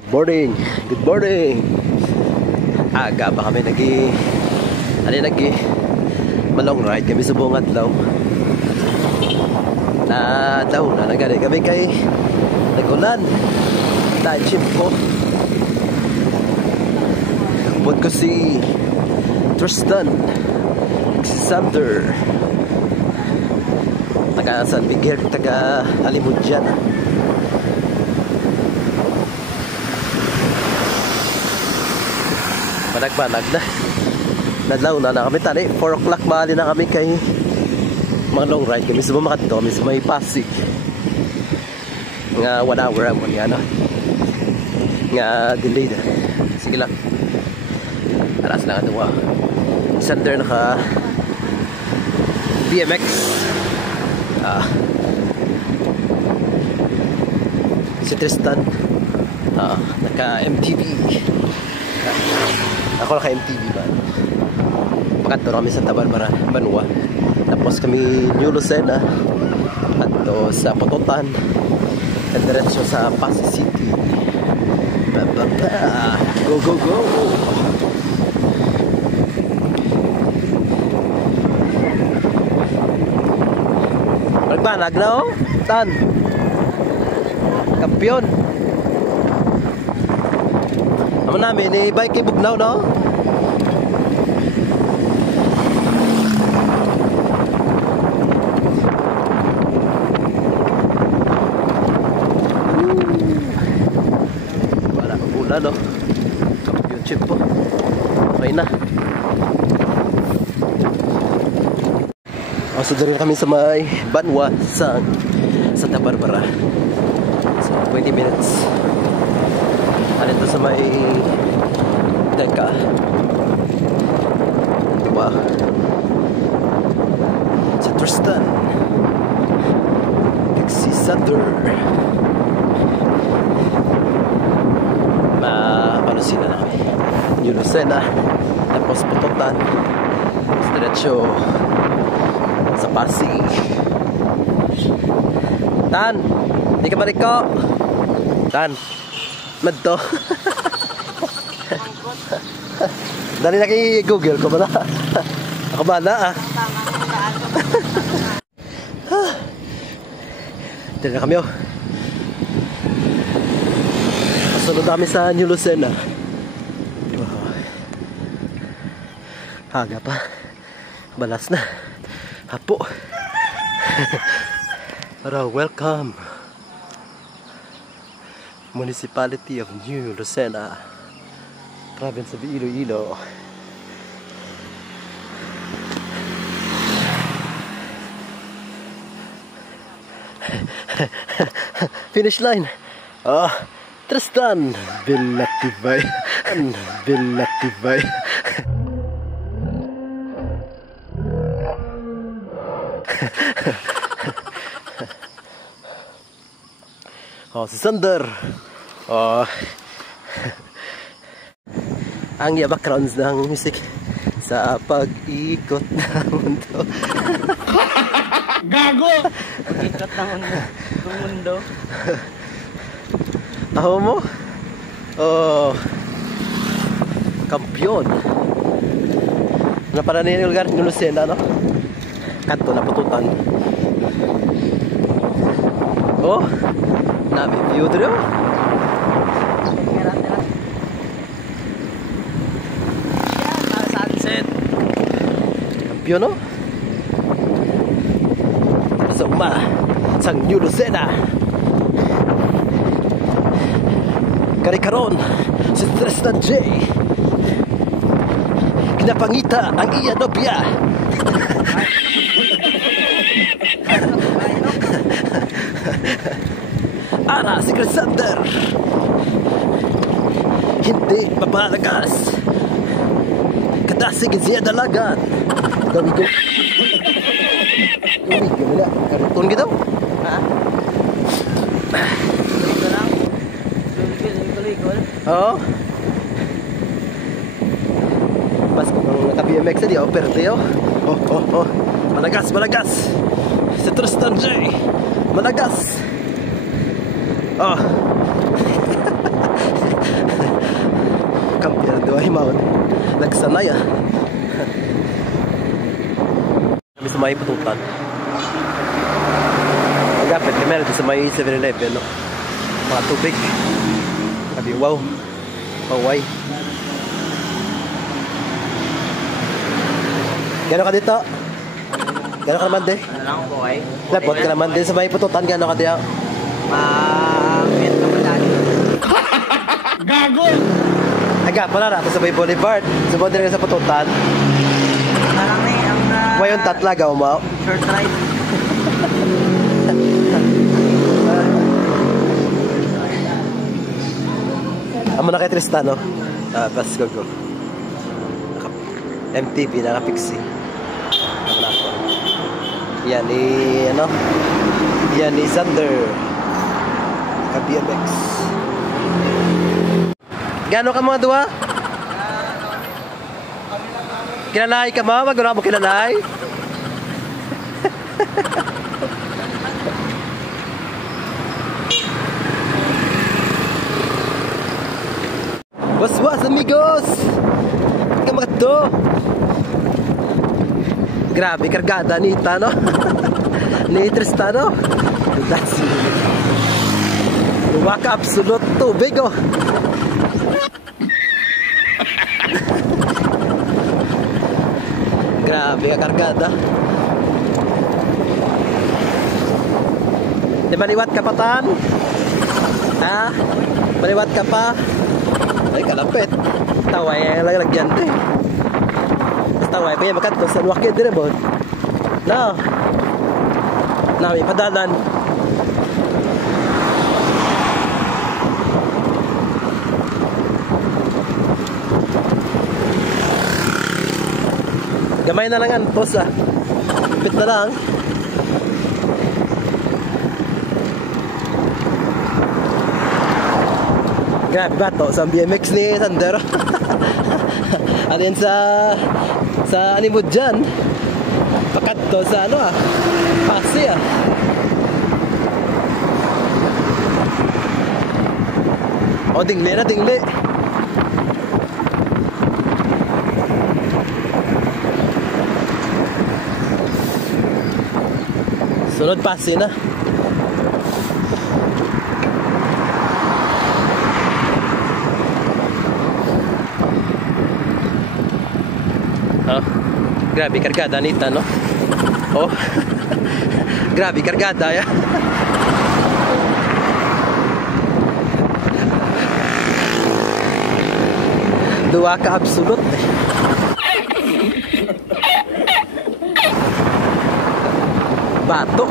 Good morning! Good morning! Aga pa kami malong ride kami sa buong adlaw. Nagani kami kay nagulan. Tajim ko. Buat ko si Tristan, si Sander, taga San Miguel, taga Alimudjan. Banag na. Nadlaw na kami tani. 4 o'clock maali na kami kay mga long ride kami sa Mamakadto, kami sa may Pasig. Nga 1 hour ang nga no. Nga delayed. Sige lang. Aras na nga ito. Sander naka BMX. Si Tristan naka MTV. Ako naka MTV ba? Pagkanto kami sa Tabar Banwa. Tapos kami New Lucena at sa Pototan at diretso sa Pasig City. Go go go! Nagbanag na oh! Tan! Kampiyon! Amo namin ni bike kay Bugnaw no? Wala pa pula no? Kampiyon chip po. Okay na. So doon kami sa may Banwa sa Tabarbara. So 20 minutes. Ito sa may Dagka. Diba? Si Tristan. Si Sander. Palusina na kami. New Lucena. Tapos Pototan. Tapos diretso sa Pasig. Tan! Di ka balik ko! Tan! Madto. Dali na kay Google ko ba na? Ako ba na Dali na kami oh. Pasunod kami sa New Lucena. Haga pa. Balas na. Hapo. Welcome. Municipality of New Lucena, province of Iloilo. Finish line. Tristan Villatibay. Si Sander. Ang backgrounds ng music sa pag-ikot ng mundo. Gago! Pag-ikot ng mundo. Aho mo? Kampiyon. Ano para na yung lugar? New Lucena, no? Kanto na Pototan. Nami view dito. Sunset. Kampiyon no? Sa sang New Lucena. Karikaron si Tristan J. Kinapangita ang iya nobya. Ara si Sander. Hindi mapalagas. Kadasig siya dalagan. Gawin wala. Karton gitu? Ha? Oo. Pas kung naka-BMX na di, perte oh. Malagas. Si Tristan J. Malagas. ba? Nagsanay ah. Kami sa may pututan. Magapit kami natin sa may 7-Eleven, no? Mga tubig. Sabi, wow. Paway. Gano'n ka dito? Gano'n ka naman din? Ano lang po ay? Lapot ka naman din sa may pututan. Gano'n ka dito? Piyat ka pa dati. Gago! Aga, pala na. Sa may boulevard. Sa boulevard sa pututan. Parang na ang Wayon tatlagaw mo. short ride. Amo na kay Tristan, no? Pas go. MTV, naka-pixie. Yan ni, ano? Yan ni Xander. Ka-BMX. Gano'n ka mga duwa? Kinanay ka mo? Maguna mo kinanay? Was amigos! Huwag ka makato! Grabe, kargada ni Tano. Ni Tristano. That's it. Waka absolute tubig, oh. Grabe ka kargada. Di maliwat ka pa, Tan? Ha? Maliwat ka pa? Ay, kalapit. Taway ang lagyan din. Taway pa yan, makat sa wakid din mo. No. Na, may padalan. Gamay na lang ang tos ah. Pit na lang. Grabe ba to? Sa BMX ni Sander. Ano yan sa animod dyan? Pakat to sa ano ah. Pasi ah. O dingli na dingli. Sunod pasi na. Oh, grabe kargada nita, no? Oh, grabe kargada ya. Dua ka absolute. Bato.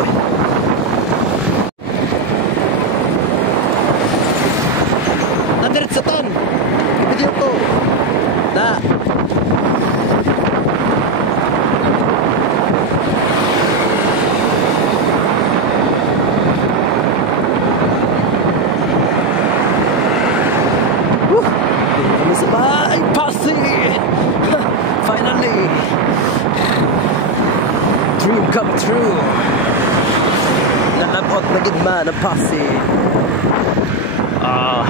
Nadirit sa ton. Video ko. Na. Kami sabay. Pasi. Finally. Dream come true. Nalabot na gidma ng Pasi. Ah.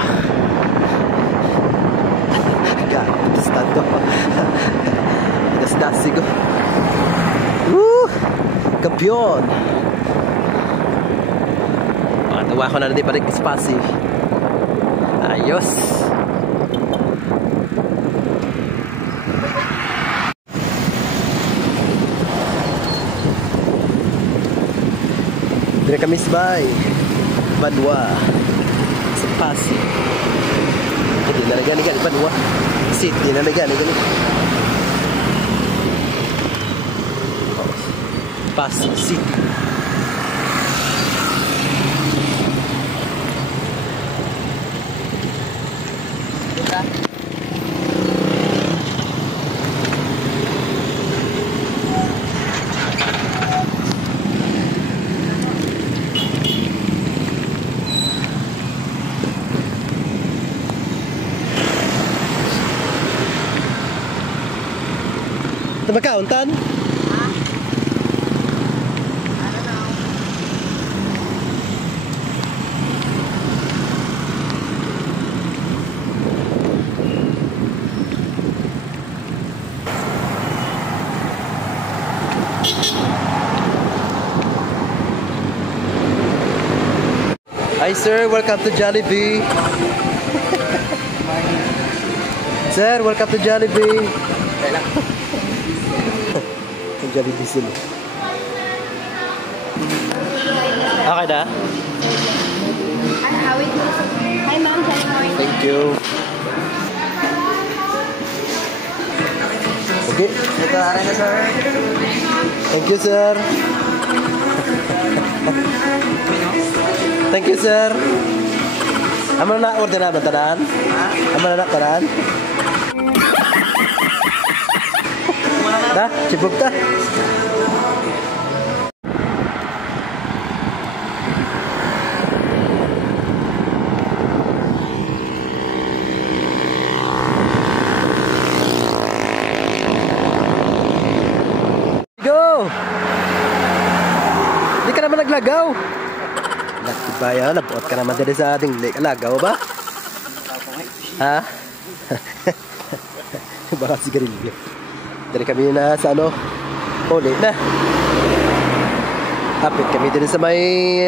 God, estado. Gasdasigo. Kampiyon. Pangatawa ko na din pa rin sa Pasi. Ayos. Dire kami sabay Banwa sa Pasi. Hindi na gani Banwa City na gani Pasi City. Magkauntan? Ha? I don't know. Hi sir, welcome to Jollibee. Sir, welcome to Jollibee. Jollibee sila. Okay na? Hi, ma'am. Good morning. Thank you. Okay. Ito na rin na, sir. Thank you, sir. Thank you, sir. Amo na order na tanan? Amo na tanan? Da, sibuk ta. Go! Di ka naman naglagaw. Nagtibaya, nabuot ka naman dali sa ating lagaw ba? Ha? Baka sigarilyo. Dali kami na sa ano, ulit na. Apit kami din sa may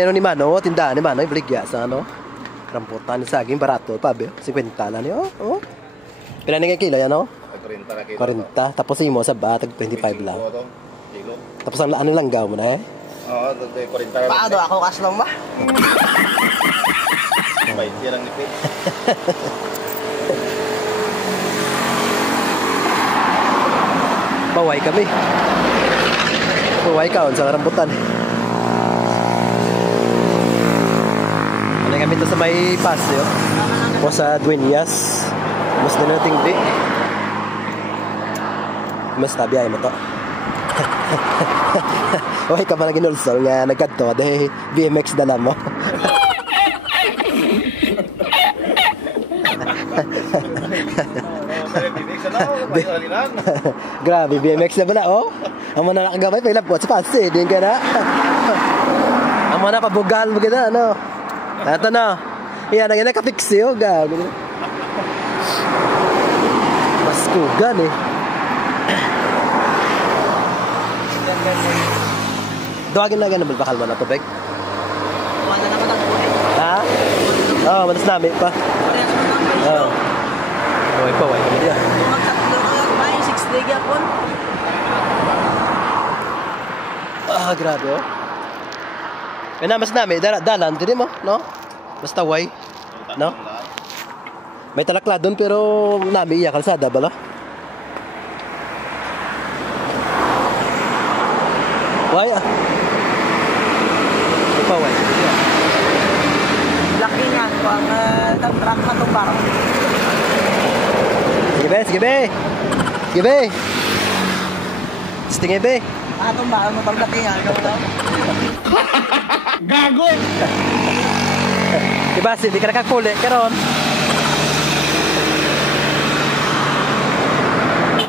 ano ni Mano, tindahan ni Mano, ibaligya sa ano. Rambutan ni saging, barato pa, 50 lang niyo. Oh. Pila nga kilo yan, no? 40. Tapos mo sa batag 25 lang. Tapos ang ano lang gaw mo na eh. Oo, 40 lang. Paano ako kaslong ba? Bait yan ang nipit. Baway kami. Baway ka sa rambutan. Ano kami to sa may paseo o sa Dueñas. Mas na nating di. Mas tabi ay mo to. Why ka ba na ginulsol nga nagkadto dahil BMX dala mo? Grabe, BMX na pala, oh. Ang mga nakagamay, pailap ko sa pasi, din ka na. Ang mga napabugal mo ka na, ano. Ito na. Yan, ang nakapiksi, oh, gabi. Mas kugan, eh. Duwagin na ganun, bakal mo na tubig. Wala naman ang buhay. Ha? Oo, oh, matas namin pa. Oo. Buhay pa, buhay kami diyan. Magtatlo ka lang ba? 6 day yapon? Ah, grabe, oh. Kaya mas namin, dalan, din mo, no? Basta way, no? May talakla doon, pero namin iya, kalsada, bala? Way, ah. Ito, way. Laki niyan. Pang truck na itong parang. Sige, be, sige, be. Sige, be. Sige, be. Itong parang itong laki niyan. Gago! Diba, hindi ka nakakuli, karon.